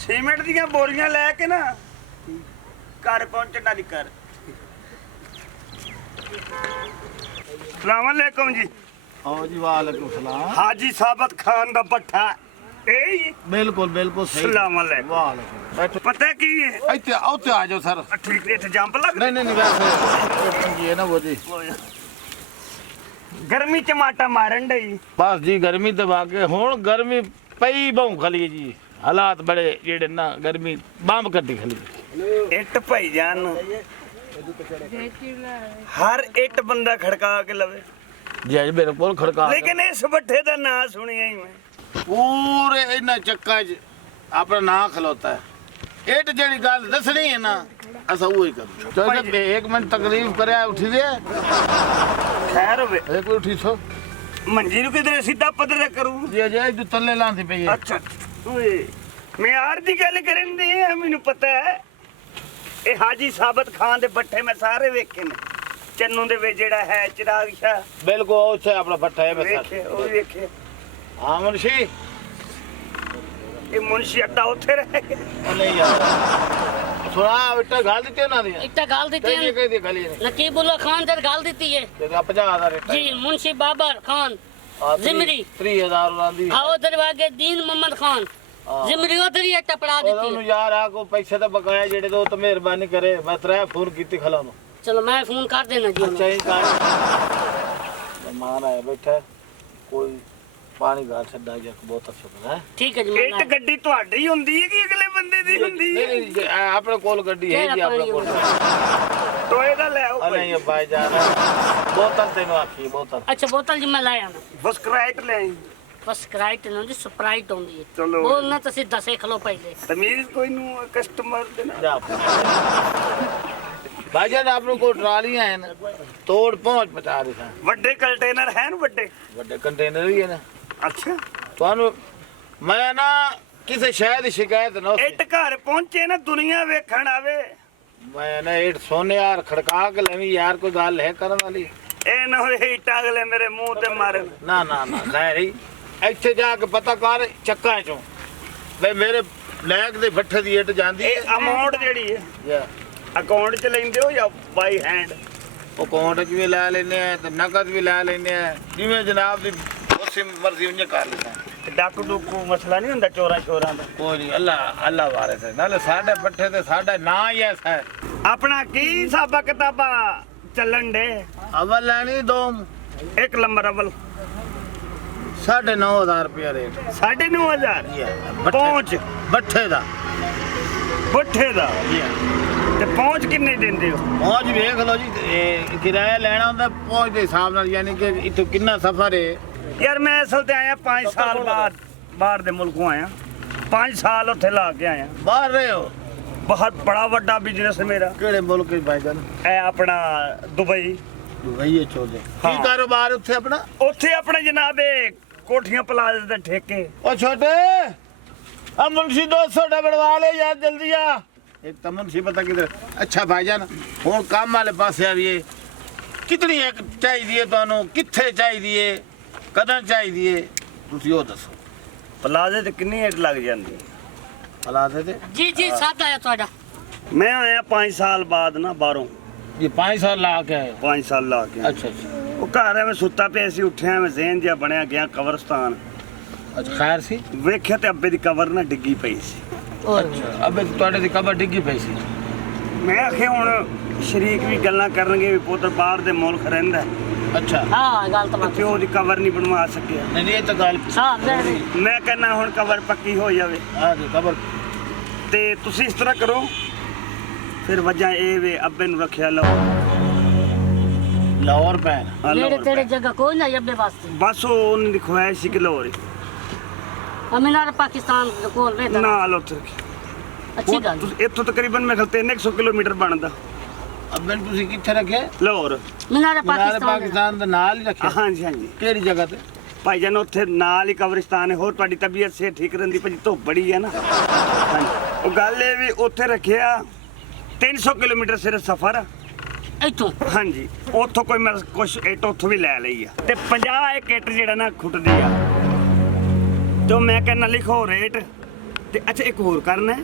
Cement दी बोरियां लैके ना घर पहुंचना दी कर। सलामकुम जी। आओ जी वालेकुम सलाम। हाजी साबत खान दा भट्ठा ए बिल्कुल बिल्कुल सही। सलामकुम। वालेकुम। बैठो। पता की है इत्ते आओ आ जाओ सर। ठीक है इत्थे जंप लग नहीं नहीं नहीं वैसे ये ना वो जी गर्मी चमाटा मारन डई बस जी गर्मी तो वाके हुन गर्मी पई बहु खली जी हालात बड़े जेड़े ना गर्मी बंब कट्टी खली इट भाई जान हर इट बंदा खड़का के लवे जी अज मेरे कोल खड़का लेकिन इस भट्ठे दा नाम सुनिया ही मैं पूरे इन्ना चक्का च अपना ना खलोता है इट जेड़ी गल दसनी है ना असा वो ही कर तो एक मिनट तकलीफ करे उठी दे खैर होवे एक उठी सो मंजी नु किधर सीधा पदर करू जी अजय तू तल्ले लांदी पई है। अच्छा ओए मैं यार दी गल करन दी है मैनू पता है ए हाजी साबत खान दे भट्ठे मैं सारे वेखे ने चन्नू दे वे जेड़ा है चिराग शाह बिल्कुल उसे अपना भट्टा है बस वेखे ओ वेखे हां मुंशी ए मुंशी अड्डा उथे रह गया नहीं यार थोड़ा इट्टा गाल देते ना दिया इट्टा गाल देते हैं कह दे गाली नकीबुल्ला खान दर गाल देती है ये 50000 इट्टा जी मुंशी बाबर खान जिमरी 3000 रांदी आओ दरवाजे दीन मोहम्मद खान जिमरी उधर ही इट्टा पड़ा देती ਉਹਨੂੰ है। ਯਾਰ ਆ ਕੋ ਪੈਸੇ ਤਾਂ ਬਕਾਇਆ ਜਿਹੜੇ ਤੋਂ ਤਾਂ ਮਿਹਰਬਾਨੀ ਕਰੇ ਮੈਂ ਤਰਾ ਫੋਨ ਕੀਤੀ ਖਲਾ ਨੂੰ चलो मैं फोन कर देना जी ਅੱਛਾ ਹੀ ਕਰ ਮਹਿਮਾਨ ਆਇਆ ਬੈਠਾ ਕੋਈ ਪਾਣੀ ਘਰ ਛੱਡਾ ਜਾ ਬਹੁਤ ਸ਼ੁਕਰ ਹੈ ठीक है जी ਇਹ ਤੇ ਗੱਡੀ ਤੁਹਾਡੀ ਹੁੰਦੀ ਹੈ ਕਿ ਅਗਲੇ ਬੰਦੇ ਦੀ ਹੁੰਦੀ ਹੈ ਨਹੀਂ ਨਹੀਂ ਆਪਣੇ ਕੋਲ ਗੱਡੀ ਹੈ ਜੀ ਆਪਣੇ ਕੋਲ ਟੋਏ ਦਾ ਲੈ ਆਓ ਨਹੀਂ ਭਾਈ ਜਾਨ ਬੋਤਲ ਤੈਨੂੰ ਆਖੀ ਬੋਤਲ अच्छा बोतल जी मैं लाया ना ਬਸਕਰਾਈਟ ਲੈ ਆਈ बस स्प्राइट ना जी स्प्राइट होंदी है चलो। बोलना तो सीधा सीख लो पहले ਤਮੀਜ਼ ਕੋਈ ਨੂੰ ਕਸਟਮਰ ਦੇ ਨਾਲ ਜਾ ਭਾਈ ਜਾਨ ਆਪਣੇ ਕੋਲ ਟਰਾਲੀਆਂ ਹਨ ਤੋੜ ਪਹੁੰਚ ਪਹੁੰਚਾ ਦੇ ਸਾਂ ਵੱਡੇ ਕੰਟੇਨਰ ਹਨ ਵੱਡੇ ਕੰਟੇਨਰ ਵੀ ਹਨ ਅੱਛਾ ਤੁਹਾਨੂੰ ਮੈਂ ਨਾ ਕਿਸੇ ਸ਼ਾਇਦ ਦੀ ਸ਼ਿਕਾਇਤ ਨਾ ਇੱਟ ਘਰ ਪਹੁੰਚੇ ਨਾ ਦੁਨੀਆ ਵੇਖਣ ਆਵੇ ਮੈਂ ਨਾ ਇਹ ਸੋਨੇ ਯਾਰ ਖੜਕਾ ਕੇ ਲੈਵੀਂ ਯਾਰ ਕੋਈ ਗੱਲ ਹੈ ਕਰਨ ਵਾਲੀ ਇਹ ਨਾ ਹੋਏ ਇੱਟਾਂ ਅਗਲੇ ਮੇਰੇ ਮੂੰਹ ਤੇ ਮਾਰਨ ਨਾ ਨਾ ਨਾ ਨਹੀਂ ਇੱਥੇ ਜਾ ਕੇ ਪਤਾ ਕਰ ਚੱਕਾਂ ਚੋਂ ਬਈ ਮੇਰੇ ਲੈਕ ਦੇ ਭੱਠੇ ਦੀ ਇੱਟ ਜਾਂਦੀ ਹੈ ਇਹ ਅਮਾਉਂਟ ਜਿਹੜੀ ਹੈ ਯਾ ਅਕਾਊਂਟ ਚ ਲੈਂਦੇ ਹੋ ਜਾਂ ਬਾਈ ਹੈਂਡ ਉਹ ਅਕਾਊਂਟ 'ਚ ਵੀ ਲੈ ਲੈਨੇ ਆ ਤੇ ਨਕਦ ਵੀ ਲੈ ਲੈਨੇ ਆ ਜਿਵੇਂ ਜਨਾਬ ਦੀ ਉਸੇ ਮਰਜ਼ੀ ਉਹਨੇ ਕਰ ਲੈਂਦਾ ਡਾਕੂ ਡੂਕੂ ਮਸਲਾ ਨਹੀਂ ਹੁੰਦਾ ਚੋਰਾਂ ਸ਼ੋਰਾਂ ਦਾ ਕੋਈ ਨਹੀਂ ਅੱਲਾ ਵਾਰਿਸ ਹੈ ਨਾਲੇ ਸਾਡੇ ਭੱਠੇ ਤੇ ਸਾਡਾ ਨਾਂ ਹੀ ਐਸਾ ਹੈ ਆਪਣਾ ਕੀ ਹਿਸਾਬਾ ਕਿਤਾਬਾ ਚੱਲਣ ਦੇ ਅਵਲ ਲੈਣੀ ਦੋ ਇੱਕ ਨੰਬਰ ਅਵਲ 9500 ਰੁਪਇਆ ਰੇਟ 9500 ਪਹੁੰਚ ਭੱਠੇ ਦਾ ਭੱਠੇ ਦਾ ਤੇ ਪਹੁੰਚ ਕਿੰਨੇ ਦਿੰਦੇ ਹੋ ਪਹੁੰਚ ਵੇਖ ਲਓ ਜੀ ਇਹ ਕਿਰਾਇਆ ਲੈਣਾ ਹੁੰਦਾ ਪਹੁੰਚ ਦੇ ਹਿਸਾਬ ਨਾਲ ਯਾਨੀ ਕਿ ਇੱਥੋਂ ਕਿੰਨਾ ਸਫ਼ਰ ਹੈ ਯਾਰ ਮੈਂ ਅਸਲ ਤੇ ਆਇਆ 5 ਸਾਲ ਬਾਅਦ ਬਾਹਰ ਦੇ ਮੁਲਕੋਂ ਆਇਆ 5 ਸਾਲ ਉੱਥੇ ਲਾ ਕੇ ਆਇਆ ਬਾਹਰ ਰਹੇ ਹੋ ਬਹੁਤ ਬੜਾ ਵੱਡਾ ਬਿਜ਼ਨਸ ਹੈ ਮੇਰਾ ਕਿਹੜੇ ਮੁਲਕ ਵਿੱਚ ਭਾਈਜਾਨ ਇਹ ਆਪਣਾ ਦੁਬਈ ਦੁਬਈ ਚੋਲੇ ਹਾਂ। ਕੀ ਕਾਰੋਬਾਰ ਉੱਥੇ ਆਪਣਾ ਉੱਥੇ ਆਪਣੇ ਜਨਾਬ ਇਹ ਕੋਠੀਆਂ ਪਲਾਜ਼ੇ ਦੇ ਠੇਕੇ ਉਹ ਛੋਟੇ ਆ ਮੁਨਸ਼ੀ 200 ਬਣਵਾ ਲੈ ਯਾਰ ਜਲਦੀ ਆ ਇੱਕ ਤਾਂ ਮੁਨਸ਼ੀ ਪਤਾ ਕਿਧਰ ਅੱਛਾ ਭਾਈਜਾਨ ਹੁਣ ਕੰਮ ਵਾਲੇ ਪਾਸੇ ਆਈਏ ਕਿਤਨੀ ਇੱਕ ਚਾਹੀਦੀ ਹੈ ਤੁਹਾਨੂੰ ਕਿੱਥੇ ਚਾਹੀਦੀ ਹੈ ਕਦੋਂ ਚਾਹੀਦੀ ਹੈ ਤੁਸੀਂ ਉਹ ਦੱਸੋ ਪਲਾਜ਼ੇ ਤੇ ਕਿੰਨੀ ਏਟ ਲੱਗ ਜਾਂਦੀ ਹੈ ਹਾਲਾਤ ਤੇ जी जी साथ आया थोड़ा ਮੈਂ ਆਇਆ 5 ਸਾਲ ਬਾਅਦ ਨਾ ਬਾਹਰੋਂ ਇਹ 5 ਸਾਲ ਲਾ ਕੇ ਆਏ 5 ਸਾਲ ਲਾ ਕੇ ਅੱਛਾ ਅੱਛਾ ਉਹ ਘਰ ਐਵੇਂ ਸੁੱਤਾ ਪਿਆ ਸੀ ਉੱਠਿਆ ਮੈਂ ਜ਼ਹਿਨ ਜਿਹਾ ਬਣਿਆ ਗਿਆ ਕਬਰਸਤਾਨ ਅੱਛਾ ਖੈਰ ਸੀ ਵੇਖਿਆ ਤੇ ਅੱਬੇ ਦੀ ਕਬਰ ਨਾ ਡਿੱਗੀ ਪਈ ਸੀ ਅੱਛਾ ਅਬੇ ਤੁਹਾਡੇ ਦੀ ਕਬਰ ਡਿੱਗੀ ਪਈ ਸੀ ਮੈਂ ਆਖਿਆ ਹੁਣ ਸ਼ਰੀਕ ਵੀ ਗੱਲਾਂ ਕਰਨਗੇ ਵੀ ਪੁੱਤਰ ਬਾਹਰ ਦੇ ਮੁਲਕ ਰਹਿੰਦਾ ਅੱਛਾ हाँ गल तो ਤੇ ਉਹਦੀ ਕਬਰ ਨਹੀਂ ਬਣਵਾ ਸਕਿਆ ਨਹੀਂ ਇਹ ਤਾਂ ਗੱਲ साथ दे ਮੈਂ ਕਹਿੰਦਾ ਹੁਣ ਕਬਰ ਪੱਕੀ ਹੋ ਜਾਵੇ ਆ ਜੀ ਕਬਰ ਤੇ ਤੁਸੀਂ ਇਸ ਤਰ੍ਹਾਂ ਕਰੋ ਫਿਰ ਵਜ੍ਹਾ ਇਹ ਵੇ ਅੱਬੇ ਨੂੰ ਰੱਖਿਆ ਲਓ ਲਾਹੌਰ ਪੈਨ ਆ ਲਓ नेड़े तेरे जगह कोई ना अब्बे वास्ते ਬਸ ਉਹ ਉਹਨਾਂ ਦੀ ਖੁਆਇਸ਼ ਸੀ ਕਿ ਲਾਹੌਰ अमीनार पाकिस्तान के कोल रहता ਨਾਲ ਉੱਥੇ अच्छी गल ਤੁਸੀਂ ਇੱਥੋਂ ਤਕਰੀਬਨ ਮੇਰੇ ਖਿਆਲ 300 ਕਿਲੋਮੀਟਰ ਬਣਦਾ ਅੱਬੇ ਨੂੰ ਤੁਸੀਂ ਕਿੱਥੇ ਰੱਖਿਆ ਲਾਹੌਰ मीनार ਨਾਲੇ पाकिस्तान ਪਾਕਿਸਤਾਨ ਦੇ ਨਾਲ ਹੀ ਰੱਖਿਆ ਹਾਂਜੀ ਹਾਂਜੀ ਕਿਹੜੀ ਜਗ੍ਹਾ ਤੇ ਭਾਈ ਜਾਨ ਉੱਥੇ ਨਾਲ ਹੀ ਕਬਰਿਸਤਾਨ ਹੈ ਹੋਰ ਤੁਹਾਡੀ ਤਬੀਅਤ ਸੇ ਠੀਕ ਰਹਿੰਦੀ ਭਾਜੀ ਧੁੱਪ ਬੜੀ ਹੈ ਨਾ ਹਾਂਜੀ ਉਹ ਗੱਲ ਇਹ ਵੀ ਉੱਥੇ ਰੱਖਿਆ 300 ਕਿਲੋਮੀਟਰ ਸਿਰਫ ਸਫ਼ਰ ਆ। ਇੱਥੋਂ ਹਾਂਜੀ ਉੱਥੋਂ ਕੋਈ ਮੈਂ ਕੁਛ ਇੱਟ ਉੱਥੋਂ ਵੀ ਲੈ ਲਈ ਆ ਤੇ 50 ਇੱਕ ਇੱਟ ਜਿਹੜਾ ਨਾ ਖੁੱਟਦੀ ਆ ਤੇ ਮੈਂ ਕਹਿੰਦਾ ਲਿਖੋ ਰੇਟ ਤੇ ਅੱਛਾ ਇੱਕ ਹੋਰ ਕਰਨਾ ਹੈ,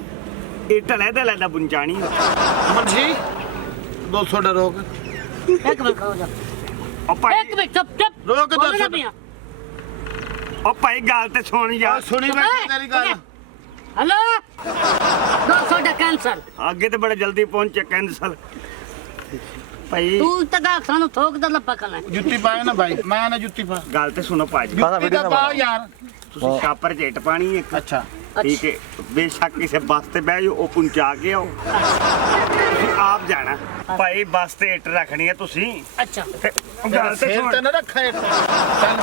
ਇੱਟ ਲੈਦਾ ਬੁੰਜਾਣੀ ਮੁਨਸ਼ੀ 200 ਦਾ ਰੋਕ ਇੱਕ ਮਿੰਟ ਖੜੋ ਜਾ ਉਹ ਭਾਈ ਇੱਕ ਮਿੰਟ ਚੁੱਪ ਰੋਕ ਦੋ ਬੋਲਣਾ ਸੌ। ਪਿਆ ਉਹ ਭਾਈ ਗੱਲ ਤੇ ਸੁਣ ਆ ਯਾਰ ਸੁਣੀ ਬੈਠੀ ਤੇਰੀ ਗੱਲ ਹਲੋ 200 ਦਾ ਕੈਂਸਲ ਅੱਗੇ ਤੇ ਬੜੇ ਜਲਦੀ ਪਹੁੰਚੇ ਕੈਂਸਲ ਭਾਈ ਤੂੰ ਤਾਂ ਸਾਨੂੰ ਥੋਕ ਦਾ ਲੱਪਾ ਕਰਨਾ ਜੁੱਤੀ ਪਾਏ ਨਾ ਭਾਈ ਮੈਂ ਨਾ ਜੁੱਤੀ ਪਾ ਗੱਲ ਤੇ ਸੁਣੋ ਭਾਜੀ ਜੁੱਤੀ ਦਾ ਪਾ ਯਾਰ ਤੁਸੀਂ ਕਾਪਰ ਚ ਇੱਟ ਪਾਣੀ ਇੱਕ ਅੱਛਾ ਠੀਕ ਹੈ ਬੇਸ਼ੱਕ ਕਿਸੇ ਬੱਸ ਤੇ ਬਹਿ ਜਾਓ ਉਹ ਪਹੁੰਚਾ ਕੇ ਆਓ ਤੁਸੀਂ ਆਪ ਜਾਣਾ ਭਾਈ ਬੱਸ ਤੇ ਇੱਟ ਰੱਖਣੀ ਹੈ ਤੁਸੀਂ ਅੱਛਾ ਤੇ ਗੱਲ ਤੇ ਸਿਰ ਸੁਣ ਤੇ ਨਾ ਰੱਖੇ ਚੱਲ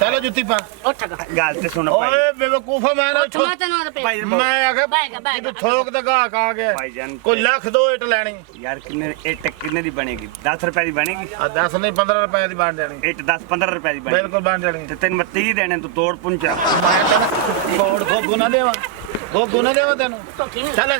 ਚਲੋ ਜੁੱਤੀ ਪਾ ਉੱਠ ਗਾ ਗੱਲ ਤੇ ਸੁਣੋ ਭਾਈ ਓਏ ਬੇਵਕੂਫਾ ਮੈਂ ਨਾ ਉੱਠ ਮੈਂ ਤੈਨੂੰ ਰੁਪਏ ਭਾਈ ਮੈਂ ਆਖਿਆ ਬੈਗ ਬੈਗ ਕਿ ਥੋਕ ਦਾ ਗਾਹਕ ਆ ਗਿਆ ਭਾਈ ਜਾਨ ਕੋਈ ਲੱਖ ਦੋ ਇੱਟ ਲੈਣੀ ਯਾਰ ਕਿੰਨੇ ਇੱਟ ਕਿੰਨੇ ਦੀ ਬਣੇਗੀ 10 ਰੁਪਏ ਦੀ ਬਣੇਗੀ ਆ 10 ਨਹੀਂ 15 ਰੁਪਏ ਦੀ ਬਣ ਜਾਣੀ ਇੱਟ 10-15 ਰੁਪਏ ਦੀ ਬਣੇਗੀ ਬਿਲਕੁਲ ਬਣ ਜਾਣੀ ਤੇ ਤੈਨੂੰ ਮੈਂ 30 ਦੇਣੇ ਤੂੰ ਤੋੜ ਪਹੁੰਚਾ ਮੈਂ ਤੈਨੂੰ ਕੋੜ ਕੋ ਗੁਨਾ ਦੇਵਾ ਉਹ ਗੁਨਾ ਦੇਵਾ ਤੈਨੂੰ ਚੱਲ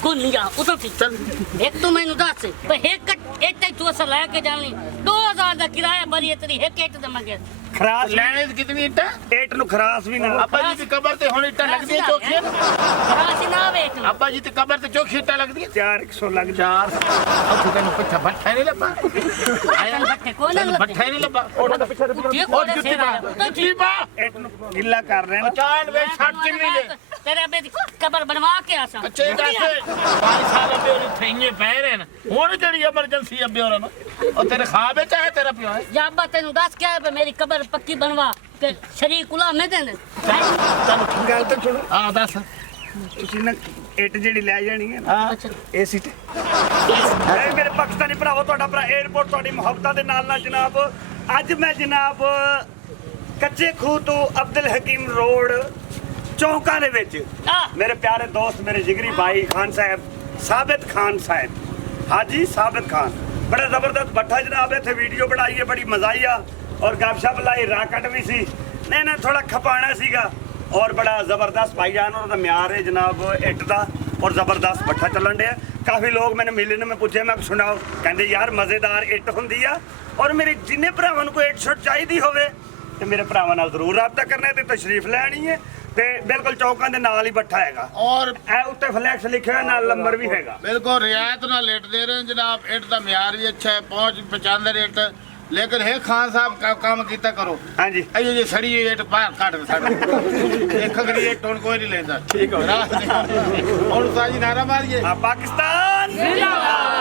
ਕੋਲ ਨਹੀਂ ਜਾ ਉਤੋਂ ਠੀਕ ਚੱਲ ਇੱਕ ਤੂੰ ਮੈਨੂੰ ਦੱਸ ਪਰ ਇੱਕ ਇੱਥੇ ਤੂੰ ਅਸਲ ਲੈ ਕੇ ਜਾਣੀ 2000 ਦਾ ਕਿਰਾਇਆ ਭਰੀ ਤੇਰੀ ਇੱਕ ਇੱਟ ਦਾ ਮੰਗੇ ਖਰਾਸ ਲੈਣੇ ਦੀ ਕਿਤਨੀ ਇੱਟਾਂ ਇੱਟ ਨੂੰ ਖਰਾਸ ਵੀ ਨਾ ਅੱਬਾ ਜੀ ਦੀ ਕਬਰ ਤੇ ਹੁਣ ਇੱਟਾਂ ਲੱਗਦੀਆਂ ਚੋਖੀਆਂ ਰਾਸੀ ਨਾ ਵੇਖ ਅੱਬਾ ਜੀ ਦੀ ਕਬਰ ਤੇ ਚੋਖੀ ਇੱਟਾਂ ਲੱਗਦੀਆਂ 400 ਲੱਗ ਜਾ ਚਾਰ ਉੱਥੇ ਤੈਨੂੰ ਪਿੱਛਾ ਬੱਠਾ ਨਹੀਂ ਲੱਭਾ ਆਇਆ ਬੱਠੇ ਕੋਲ ਨਾ ਬੱਠਾ ਨਹੀਂ ਲੱਭਾ ਉਹ ਪਿੱਛੇ ਉਹ ਜੁੱਤੀ ਪਾ ਜੁੱਤੀ ਪਾ ਇੱਟ ਨੂੰ ਗਿੱਲਾ ਕਰ ਰਹੇ ਨਾ ਚਾਂਦ ਵੇ ਛੱਡ ਚਿੰਨੀ ਦੇ ਤੇਰੇ ਬੇਦੀ ਕਬਰ ਬਣਵਾ ਕੇ ਆਸਾਂ ਅੱਛਾ ਇਹ ਦੱਸ 5 ਸਾਲ ਅੱਬੇ ਉਹਨੇ ਥਈਏ ਪੈ ਰਹੇ ਨੇ ਹੁਣ ਜਿਹੜੀ ਐਮਰਜੈਂਸੀ ਅੱਬੇ ਉਹਨਾਂ ਨੂੰ ਉਹ ਤੇਰੇ ਖਾਬ ਵਿੱਚ ਆਇਆ ਤੇਰਾ ਪਿਓ ਹੈ ਜਾਂ ਅੱਬਾ ਤੈਨੂੰ ਦੱਸ ਕੇ ਆਇਆ ਮੇਰੀ ਕਬਰ ਪੱਕੀ ਬਣਵਾ ਤੇ ਸ਼ਰੀਕ ਕੁਲਾ ਮੈਂ ਦੇਣੇ ਗੱਲ ਤੇ ਸੁਣੋ ਆ ਦੱਸ ਤੁਸੀਂ ਨਾ ਇੱਟ ਜਿਹੜੀ ਲੈ ਜਾਣੀ ਹੈ ਨਾ ਹਾਂ ਅੱਛਾ ਏਸੀ ਤੇ ਇਹ ਮੇਰੇ ਪਾਕਿਸਤਾਨੀ ਭਰਾਵੋ ਤੁਹਾਡਾ ਭਰਾ 에어ਪੋਰਟ ਤੁਹਾਡੀ ਮੁਹੱਬਤਾਂ ਦੇ ਨਾਲ ਜਨਾਬ ਅੱਜ ਮੈਂ ਜਨਾਬ ਕੱਚੇ ਖੂਹ ਤੋਂ ਅਬਦੁਲ ਹਕੀਮ ਰੋਡ ਚੌਂਕਾਂ ਦੇ ਵਿੱਚ ਮੇਰੇ ਪਿਆਰੇ ਦੋਸਤ ਮੇਰੇ ਜਿਗਰੀ ਭਾਈ ਖਾਨ ਸਾਹਿਬ ਸਾਬਿਤ ਖਾਨ ਸਾਹਿਬ ਹਾਜੀ ਸਾਬਿਤ ਖਾਨ ਬੜਾ ਜ਼ਬਰਦਸਤ ਬੱਠਾ ਜਨਾਬ ਇੱਥੇ ਵੀਡੀਓ ਬਣਾਈ ਹੈ ਬੜੀ ਮਜ਼ਾ ਆਈ ਆ ਔਰ ਗੱਪਸ਼ਪ ਲਾਈ ਰਾਕਟ ਵੀ ਸੀ ਨਹੀਂ ਨਾ ਥੋੜਾ ਖਪਾਣਾ ਸੀਗਾ ਔਰ ਬੜਾ ਜ਼ਬਰਦਸਤ ਭਾਈਜਾਨ ਔਰ ਦਾ ਮਿਆਰ ਹੈ ਜਨਾਬ ਇੱਟ ਦਾ ਔਰ ਜ਼ਬਰਦਸਤ ਬੱਠਾ ਚੱਲਣ ਡਿਆ ਕਾਫੀ ਲੋਕ ਮੈਨੂੰ ਮਿਲੇ ਨੇ ਮੈਂ ਪੁੱਛਿਆ ਮੈਂ ਸੁਣਾਓ ਕਹਿੰਦੇ ਯਾਰ ਮਜ਼ੇਦਾਰ ਇੱਟ ਹੁੰਦੀ ਆ ਔਰ ਮੇਰੇ ਜਿੰਨੇ ਭਰਾਵਾਂ ਨੂੰ ਕੋਈ ਇੱਟ ਸ਼ੁੱਟ ਚਾਹੀਦੀ ਹੋਵੇ ਤੇ ਮੇਰੇ ਭਰਾਵਾਂ ਨਾਲ ਜ਼ਰੂਰ ਰਾਬਤਾ ਕਰਨਾ ਤੇ ਤਸ਼ਰੀਫ ਲੈਣੀ ਹੈ ਤੇ ਬਿਲਕੁਲ ਚੌਕਾਂ ਦੇ ਨਾਲ ਹੀ ਬੱਠਾ ਹੈਗਾ ਔਰ ਇਹ ਉੱਤੇ ਫਲੈਕਸ ਲਿਖਿਆ ਹੋਇਆ ਨਾਲ ਨੰਬਰ ਵੀ ਹੈਗਾ ਬਿਲਕੁਲ ਰਿਆਇਤ ਨਾਲ ਲੇਟ ਦੇ ਰਹੇ ਜਨਾਬ ਇੱਟ ਦਾ ਮਿਆਰ ਵੀ ਅੱਛਾ ਹੈ ਪਹੁੰਚ ਪਹੁੰਚਾਉਂਦੇ ਰੇਟ ਲੇਕਿਨ ਹੈ ਖਾਨ ਸਾਹਿਬ ਕੰਮ ਕੀਤਾ ਕਰੋ ਹਾਂਜੀ ਅਈਓ ਜੇ ਸੜੀ ਇੱਟ ਬਾਹਰ ਕੱਢ ਸਾਡਾ ਇੱਕ ਖਗੜੀ ਇੱਟ ਹੁਣ ਕੋਈ ਨਹੀਂ ਲੈਂਦਾ ਠੀਕ ਹੋ ਹੁਣ ਸਾਜੀ ਨਾਰਾ ਮਾਰੀਏ ਪਾਕਿਸਤਾਨ ਜ਼ਿੰਦਾਬਾਦ